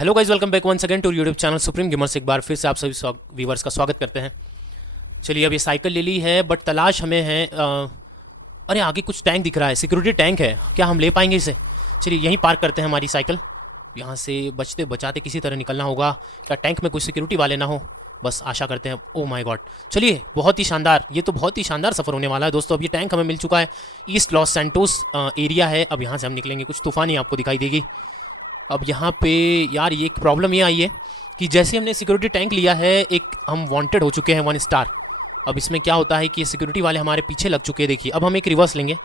Hello guys, welcome back once again to YouTube channel supreme gamers. एक बार फिर से आप सभी व्यूवर्स का स्वागत करते हैं। चलिए, अब ये साइकिल ले ली है, बट तलाश हमें है अरे आगे कुछ टैंक दिख रहा है, सिक्योरिटी टैंक है। क्या हम ले पाएंगे इसे? चलिए यहीं पार्क करते हैं हमारी साइकिल। यहाँ से बचते बचाते किसी तरह निकलना होगा। क्या टैंक में कोई सिक्योरिटी वाले ना हो, बस आशा करते हैं। ओ माय गॉड, चलिए बहुत ही शानदार, ये तो बहुत ही शानदार सफ़र होने वाला है दोस्तों। अब ये टैंक हमें मिल चुका है, ईस्ट लॉस सैंटोस एरिया है। अब यहाँ से हम निकलेंगे, कुछ तूफानी आपको दिखाई देगी। अब यहाँ पे यार ये एक प्रॉब्लम ये आई है कि जैसे हमने सिक्योरिटी टैंक लिया है, एक हम वांटेड हो चुके हैं 1 स्टार। अब इसमें क्या होता है कि सिक्योरिटी वाले हमारे पीछे लग चुके हैं। देखिए, अब हम एक रिवर्स लेंगे।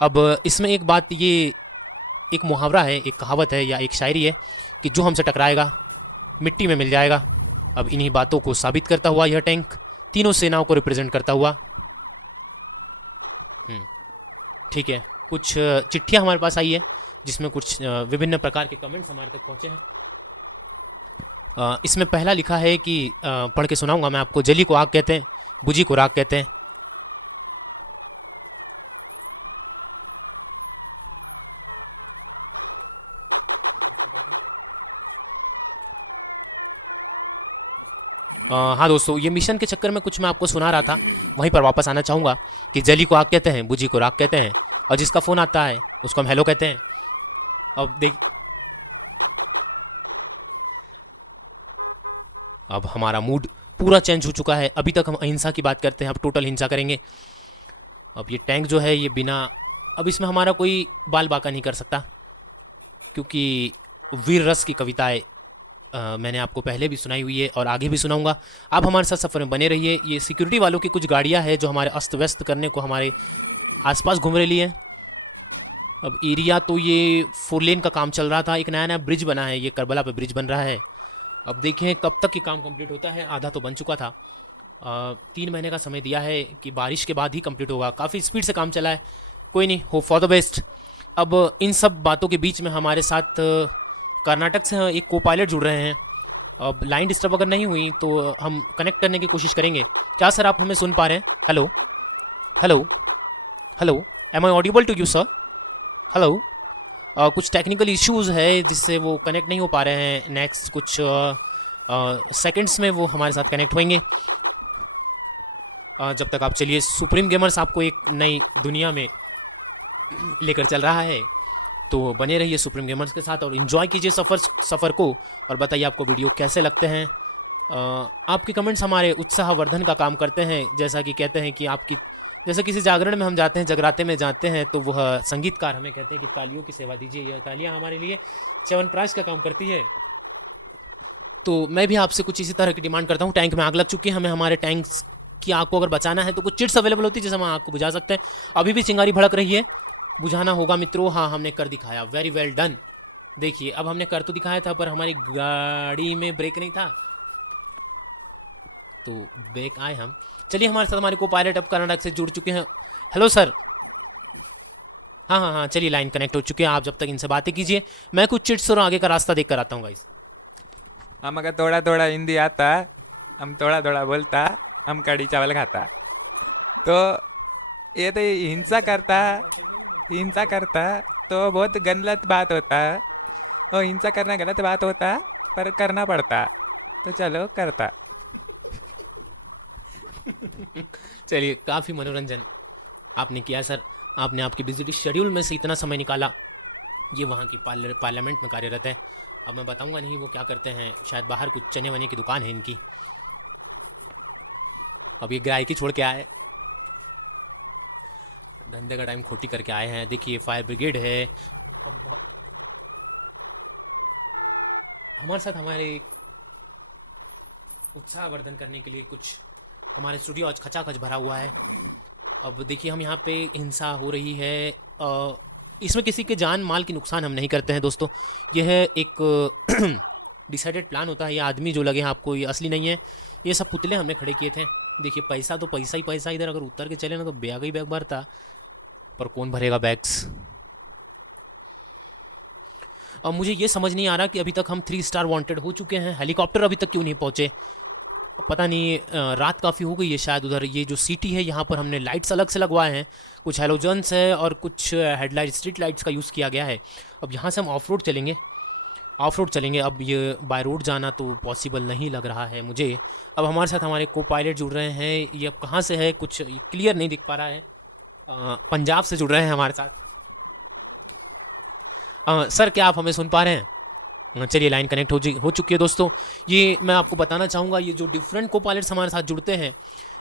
अब इसमें एक बात, ये एक मुहावरा है, एक कहावत है या एक शायरी है कि जो हमसे टकराएगा मिट्टी में मिल जाएगा। अब इन्हीं बातों को साबित करता हुआ यह टैंक तीनों सेनाओं को रिप्रेजेंट करता हुआ, ठीक है, कुछ चिट्ठियाँ हमारे पास आई है जिसमें कुछ विभिन्न प्रकार के कमेंट्स हमारे तक पहुँचे हैं। इसमें पहला लिखा है कि पढ़ के सुनाऊंगा मैं आपको। जली को आग कहते हैं, बुझी को राख कहते हैं। हाँ दोस्तों, ये मिशन के चक्कर में कुछ मैं आपको सुना रहा था, वहीं पर वापस आना चाहूँगा कि जली को आग कहते हैं, बुझी को राख कहते हैं, और जिसका फ़ोन आता है उसको हम हेलो कहते हैं। अब देख, अब हमारा मूड पूरा चेंज हो चुका है। अभी तक हम अहिंसा की बात करते हैं, अब टोटल हिंसा करेंगे। अब ये टैंक जो है ये बिना, अब इसमें हमारा कोई बाल बाका नहीं कर सकता, क्योंकि वीर रस की कविताएं मैंने आपको पहले भी सुनाई हुई है और आगे भी सुनाऊंगा। आप हमारे साथ सफ़र में बने रहिए। ये सिक्योरिटी वालों की कुछ गाड़ियां हैं जो हमारे अस्त व्यस्त करने को हमारे आसपास घूम रही है। अब एरिया तो ये 4 लेन का काम चल रहा था, एक नया नया ब्रिज बना है, ये करबला पे ब्रिज बन रहा है। अब देखें कब तक ये काम कंप्लीट होता है। आधा तो बन चुका था, 3 महीने का समय दिया है कि बारिश के बाद ही कंप्लीट होगा। काफ़ी स्पीड से काम चला है, कोई नहीं, होप फॉर द बेस्ट। अब इन सब बातों के बीच में हमारे साथ कर्नाटक से एक को पायलट जुड़ रहे हैं। अब लाइन डिस्टर्ब अगर नहीं हुई तो हम कनेक्ट करने की कोशिश करेंगे। क्या सर आप हमें सुन पा रहे हैं? Hello hello hello, am I audible to you sir? Hello. कुछ टेक्निकल इश्यूज है जिससे वो कनेक्ट नहीं हो पा रहे हैं। नेक्स्ट कुछ सेकंड्स में वो हमारे साथ कनेक्ट होंगे। जब तक आप, चलिए, सुप्रीम गेमर्स आपको एक नई दुनिया में लेकर चल रहा है, तो बने रहिए सुप्रीम गेमर्स के साथ और इन्जॉय कीजिए सफ़र को। और बताइए आपको वीडियो कैसे लगते हैं। आपके कमेंट्स हमारे उत्साहवर्धन का काम करते हैं। जैसा कि कहते हैं कि आपकी, जैसे किसी जागरण में हम जाते हैं, जगराते में जाते हैं, तो वह संगीतकार हमें कहते हैं कि तालियों की सेवा दीजिए। यह तालियां हमारे लिए च्यवनप्राश का काम करती है। तो मैं भी आपसे कुछ इसी तरह की डिमांड करता हूँ। टैंक में आग लग चुकी है, हमें हमारे टैंक्स की आग को अगर बचाना है तो कुछ चिट्स अवेलेबल होती है जिससे हम आग को बुझा सकते हैं। अभी भी चिंगारी भड़क रही है, बुझाना होगा मित्रों। हाँ, हमने कर दिखाया, वेरी वेल डन। देखिए, अब हमने कर तो दिखाया था, पर हमारी गाड़ी में ब्रेक नहीं था, तो ब्रेक आए हम। चलिए, हमारे साथ हमारे को पायलट अब कर्नाटक से जुड़ चुके हैं। Hello sir. हाँ हाँ हाँ, चलिए, लाइन कनेक्ट हो चुकी है। आप जब तक इनसे बातें कीजिए, मैं कुछ चिट्स और आगे का रास्ता देख कर आता हूँ गाइस। हमका थोड़ा थोड़ा हिंदी आता, हम थोड़ा थोड़ा बोलता, हम कड़ी चावल खाता। तो ये तो हिंसा करता तो बहुत गलत बात होता। और हिंसा करना गलत बात होता, पर करना पड़ता, तो चलो करता। चलिए, काफ़ी मनोरंजन आपने किया सर। आपने आपके बिजी शेड्यूल में से इतना समय निकाला। ये वहाँ की पार्लियामेंट में कार्यरत है। अब मैं बताऊंगा नहीं वो क्या करते हैं, शायद बाहर कुछ चने वने की दुकान है इनकी। अब ये गाय की छोड़ के आए, धंधे का टाइम खोटी करके आए हैं। देखिए, फायर ब्रिगेड है। अब हमारे साथ हमारे उत्साहवर्धन करने के लिए कुछ, हमारे स्टूडियो आज खचाखच भरा हुआ है। अब देखिए, हम यहाँ पे हिंसा हो रही है। इसमें किसी के जान माल की नुकसान हम नहीं करते हैं दोस्तों। यह एक डिसाइडेड प्लान होता है। ये आदमी जो लगे हैं आपको, ये असली नहीं है, ये सब पुतले हमने खड़े किए थे। देखिए, पैसा तो पैसा ही पैसा, इधर अगर उतर के चले ना तो बैग ही बैग भरता, पर कौन भरेगा बैग्स। अब मुझे ये समझ नहीं आ रहा कि अभी तक हम 3 स्टार वांटेड हो चुके हैं, हेलीकॉप्टर अभी तक क्यों नहीं पहुंचे। पता नहीं, रात काफ़ी हो गई है शायद। उधर ये जो सिटी है यहाँ पर हमने लाइट्स अलग से लगवाए हैं, कुछ हेलोजन्स है और कुछ हेडलाइट, स्ट्रीट लाइट्स का यूज़ किया गया है। अब यहाँ से हम ऑफ रोड चलेंगे। ऑफ रोड चलेंगे। अब ये बाय रोड जाना तो पॉसिबल नहीं लग रहा है मुझे। अब हमारे साथ हमारे को पायलट जुड़ रहे हैं, ये अब कहाँ से है कुछ क्लियर नहीं दिख पा रहा है। पंजाब से जुड़ रहे हैं हमारे साथ। सर क्या आप हमें सुन पा रहे हैं? चलिए लाइन कनेक्ट हो चुकी है दोस्तों। ये मैं आपको बताना चाहूँगा, ये जो डिफरेंट को पायलट्स हमारे साथ जुड़ते हैं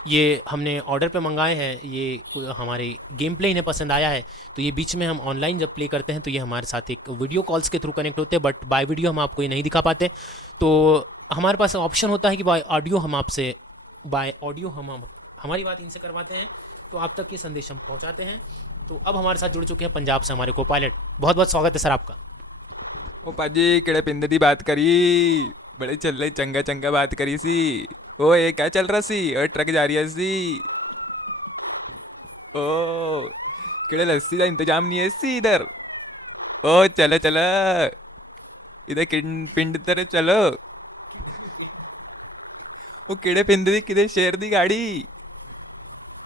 ये हमने ऑर्डर पे मंगाए हैं। ये हमारे गेम प्ले इन्हें पसंद आया है, तो ये बीच में हम ऑनलाइन जब प्ले करते हैं तो ये हमारे साथ एक वीडियो कॉल्स के थ्रू कनेक्ट होते हैं, बट बाय वीडियो हम आपको ये नहीं दिखा पाते। तो हमारे पास ऑप्शन होता है कि बाय ऑडियो हम हमारी बात इनसे करवाते हैं, तो आप तक ये संदेश हम पहुँचाते हैं। तो अब हमारे साथ जुड़ चुके हैं पंजाब से हमारे को पायलट। बहुत बहुत स्वागत है सर आपका। ओ पाजी किड़े पिंड दी बात करी, बड़े चल रही चंगा चंगा बात करी सी। ओ ये क्या चल रहा सी, और ट्रक जा रही है सी। ओ किड़े लस्सी का इंतजाम नहीं है सी इधर। ओ चलो चलो इधर पिंड तरह चलो। ओ किड़े पिंड दी किधे शेर दी गाड़ी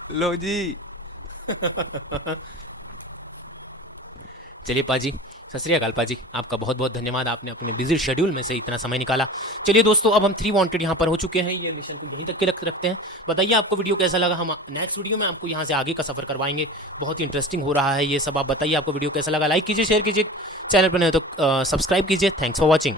लो जी। चलिए पाजी, सत श्री अकाल पाजी, आपका बहुत बहुत धन्यवाद, आपने अपने बिजी शेड्यूल में से इतना समय निकाला। चलिए दोस्तों, अब हम 3 वांटेड यहाँ पर हो चुके हैं, ये मिशन को यहीं तक के रखते हैं। बताइए आपको वीडियो कैसा लगा, हम नेक्स्ट वीडियो में आपको यहाँ से आगे का सफर करवाएंगे। बहुत ही इंटरेस्टिंग हो रहा है ये सब। आप बताइए आपको वीडियो कैसा लगा, लाइक कीजिए, शेयर कीजिए, चैनल पर नहीं तो सब्सक्राइब कीजिए। Thanks for watching.